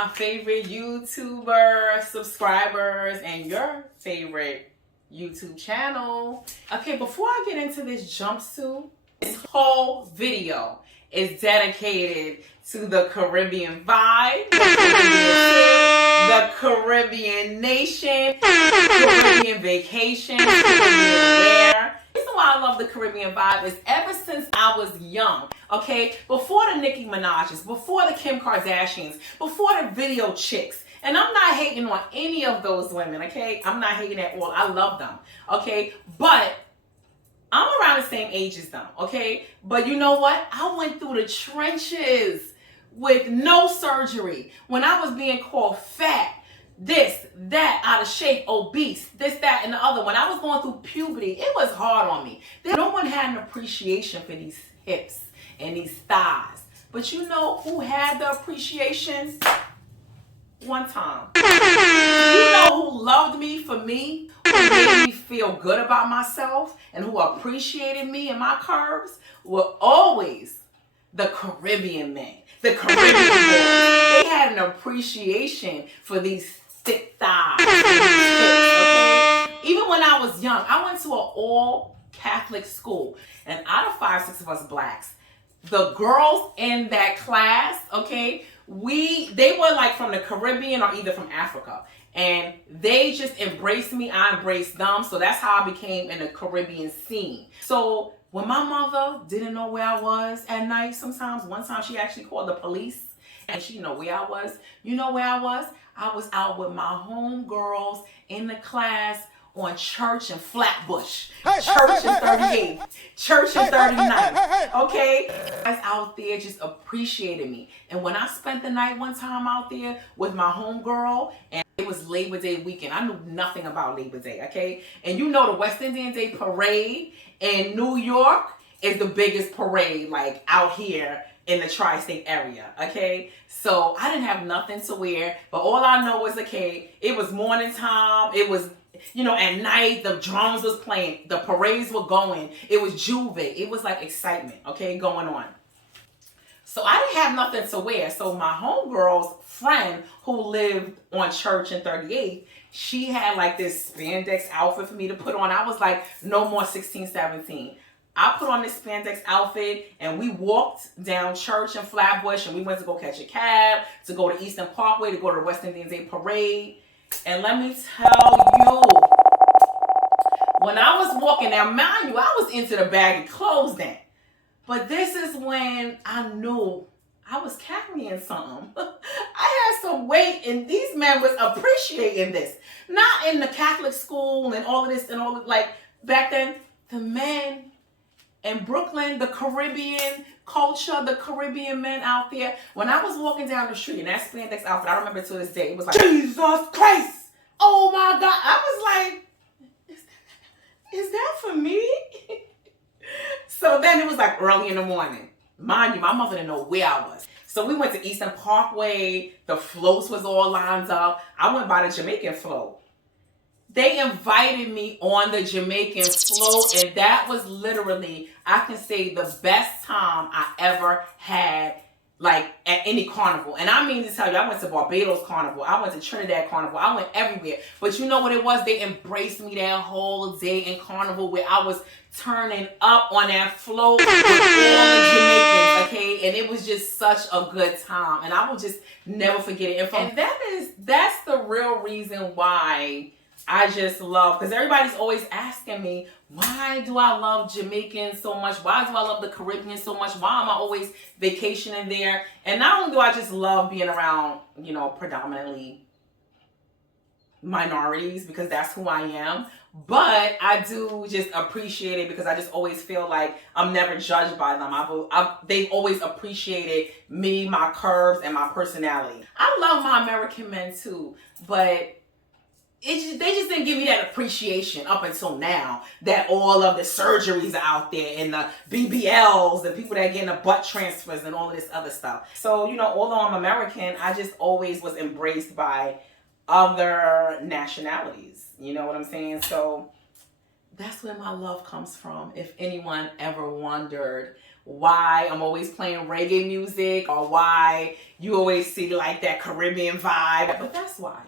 my favorite YouTuber subscribers and your favorite YouTube channel. Okay, before I get into this jumpsuit, this whole video is dedicated to the Caribbean vibe, the Caribbean nation, Caribbean vacation, Caribbean wear. The reason why I love the Caribbean vibe is ever since I was young, okay, before the Nicki Minaj's, before the Kim Kardashians, before the video chicks, and I'm not hating on any of those women, okay, I'm not hating at all, I love them, okay, but I'm around the same age as them, okay, but you know what, I went through the trenches with no surgery, when I was being called fat, this, that, out of shape, obese, this, that, and the other. When I was going through puberty, it was hard on me. No one had an appreciation for these hips and these thighs. But you know who had the appreciation? One time. You know who loved me for me? Who made me feel good about myself and who appreciated me and my curves? Were always the Caribbean men. The Caribbean boys. They had an appreciation for these thick thighs, okay? Even when I was young, I went to an all-Catholic school, and out of 5-6 of us blacks, the girls in that class, okay, they were like from the Caribbean or either from Africa, and they just embraced me, I embraced them, so that's how I became in the Caribbean scene. So when my mother didn't know where I was at night sometimes, one time she actually called the police, and she didn't know where I was. You know where I was? I was out with my homegirls in the class on Church and Flatbush. Church and 38th. Church and 39th. Okay? I was out there just appreciating me. And when I spent the night one time out there with my homegirl, and it was Labor Day weekend. I knew nothing about Labor Day, okay? And you know the West Indian Day Parade in New York is the biggest parade, like, out here in the tri-state area, okay? So I didn't have nothing to wear, but all I know is, okay, it was morning time, it was, you know, at night, the drums was playing, the parades were going, it was Juve, it was like excitement, okay, going on. So I didn't have nothing to wear, so my homegirl's friend who lived on Church and 38th, she had like this spandex outfit for me to put on. I was like no more 16, 17. I put on this spandex outfit and we walked down Church and Flatbush and we went to go catch a cab, to go to Eastern Parkway, to go to the West Indian Day Parade. And let me tell you, when I was walking, now mind you, I was into the baggy clothes then. But this is when I knew I was carrying something. I had some weight and these men was appreciating this. Not in the Catholic school and all of this and all of, like back then, the men in Brooklyn, the Caribbean culture, the Caribbean men out there. When I was walking down the street in that spandex outfit, I remember to this day, it was like, Jesus Christ! Oh my God! I was like, is that for me? So then it was like early in the morning. Mind you, my mother didn't know where I was. So we went to Eastern Parkway. The floats was all lined up. I went by the Jamaican float. They invited me on the Jamaican float, and that was literally, I can say, the best time I ever had, like, at any carnival. And I mean to tell you, I went to Barbados Carnival, I went to Trinidad Carnival, I went everywhere. But you know what it was? They embraced me that whole day in Carnival where I was turning up on that float with all the Jamaicans, okay? And it was just such a good time. And I will just never forget it. And that's the real reason why I just love, because everybody's always asking me, why do I love Jamaicans so much? Why do I love the Caribbean so much? Why am I always vacationing there? And not only do I just love being around, you know, predominantly minorities, because that's who I am, but I do just appreciate it because I just always feel like I'm never judged by them. They've always appreciated me, my curves, and my personality. I love my American men too, but they just didn't give me that appreciation up until now that all of the surgeries are out there and the BBLs, the people that are getting the butt transfers and all of this other stuff. So, you know, although I'm American, I just always was embraced by other nationalities. You know what I'm saying? So that's where my love comes from. If anyone ever wondered why I'm always playing reggae music or why you always see like that Caribbean vibe, but that's why.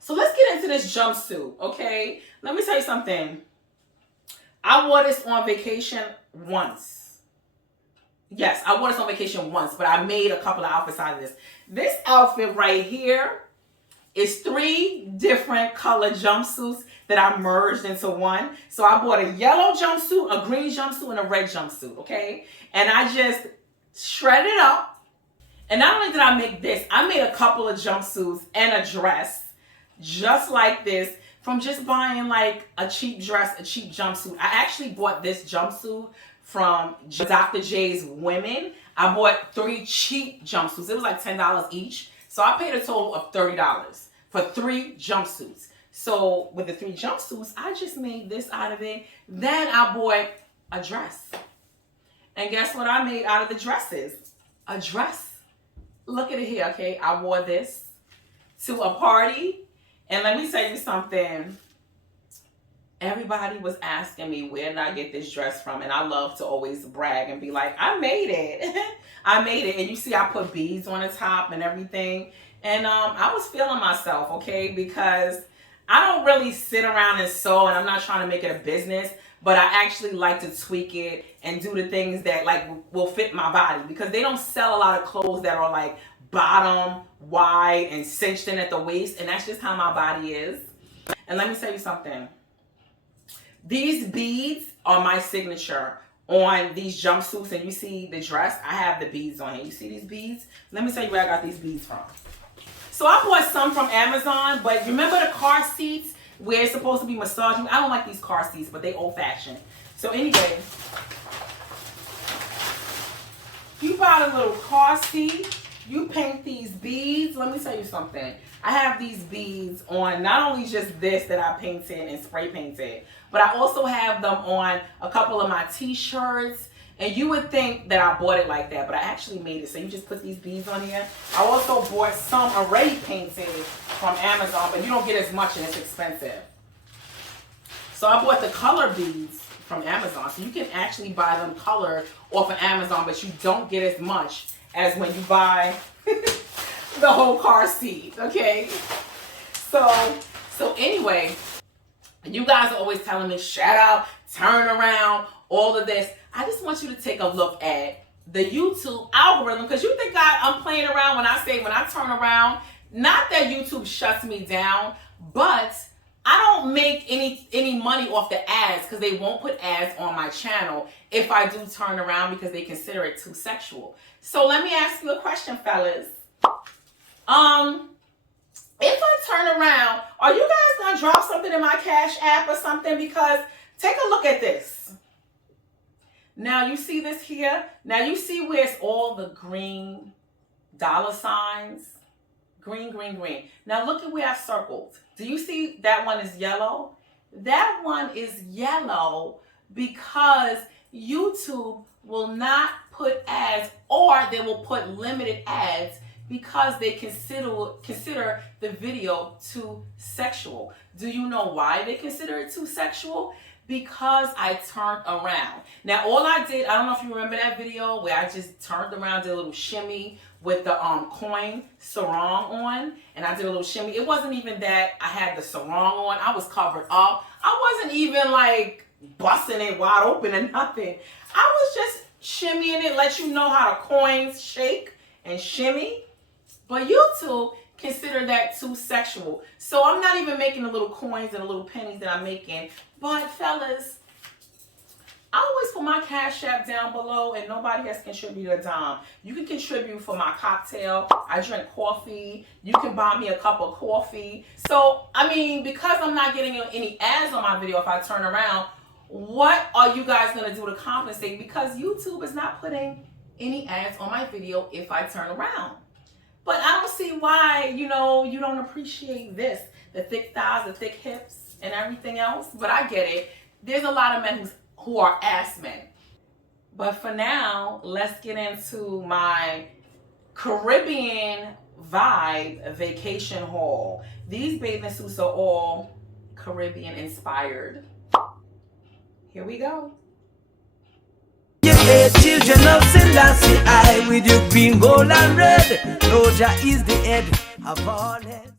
So let's get into this jumpsuit, okay? Let me tell you something. I wore this on vacation once. Yes, I wore this on vacation once, but I made a couple of outfits out of this. This outfit right here is 3 different color jumpsuits that I merged into one. So I bought a yellow jumpsuit, a green jumpsuit, and a red jumpsuit, okay? And I just shredded it up. And not only did I make this, I made a couple of jumpsuits and a dress just like this from just buying like a cheap dress, a cheap jumpsuit. I actually bought this jumpsuit from Dr. J's Women. I bought 3 cheap jumpsuits. It was like $10 each. So I paid a total of $30 for 3 jumpsuits. So with the 3 jumpsuits, I just made this out of it. Then I bought a dress. And guess what I made out of the dresses? A dress. Look at it here, okay? I wore this to a party. And let me tell you something. Everybody was asking me where did I get this dress from, and I love to always brag and be like, I made it. I made it. And you see I put beads on the top and everything. And I was feeling myself, okay, because I don't really sit around and sew, and I'm not trying to make it a business, but I actually like to tweak it and do the things that like will fit my body, because they don't sell a lot of clothes that are like bottom wide and cinched in at the waist, and that's just how my body is. And let me tell you something. These beads are my signature on these jumpsuits, and you see the dress, I have the beads on here. You see these beads? Let me tell you where I got these beads from. So I bought some from Amazon, but remember the car seats where it's supposed to be massaging? I don't like these car seats, but they old-fashioned. So anyway, you buy a little car seat, you paint these beads. Let me tell you something. I have these beads on not only just this that I painted and spray painted, but I also have them on a couple of my t-shirts. And you would think that I bought it like that, but I actually made it. So you just put these beads on here. I also bought some already painted from Amazon, but you don't get as much and it's expensive. So I bought the color beads from Amazon. So you can actually buy them colored off of Amazon, but you don't get as much as when you buy the whole car seat, okay? So anyway, you guys are always telling me, shut up, turn around, all of this. I just want you to take a look at the YouTube algorithm, because you think I'm playing around when I say when I turn around. Not that YouTube shuts me down, but I don't make any money off the ads, because they won't put ads on my channel if I do turn around, because they consider it too sexual. So let me ask you a question, fellas. If I turn around, are you guys gonna drop something in my Cash App or something? Because take a look at this. Now you see this here? Now you see where it's all the green dollar signs? Green, green, green. Now look at where I circled. Do you see that one is yellow? That one is yellow because YouTube will not put ads, or they will put limited ads, because they consider the video too sexual. Do you know why they consider it too sexual? Because I turned around. Now all I did, I don't know if you remember that video where I just turned around, did a little shimmy with the coin sarong on, and I did a little shimmy. It wasn't even that I had the sarong on. I was covered up. I wasn't even like busting it wide open or nothing. I was just shimmying it, let you know how the coins shake and shimmy. But YouTube consider that too sexual. So I'm not even making the little coins and the little pennies that I'm making. But fellas, I always put my Cash App down below, and nobody has contributed a dime. You can contribute for my cocktail. I drink coffee. You can buy me a cup of coffee. So, I mean, because I'm not getting any ads on my video if I turn around, what are you guys going to do to compensate? Because YouTube is not putting any ads on my video if I turn around. But I don't see why, you don't appreciate this. The thick thighs, the thick hips, and everything else. But I get it. There's a lot of men who are ass men. But for now, let's get into my Caribbean vibe vacation haul. These bathing suits are all Caribbean inspired. Here we go. children of Selassie I, with your green, gold and red. Lord Jah is the head of all heads.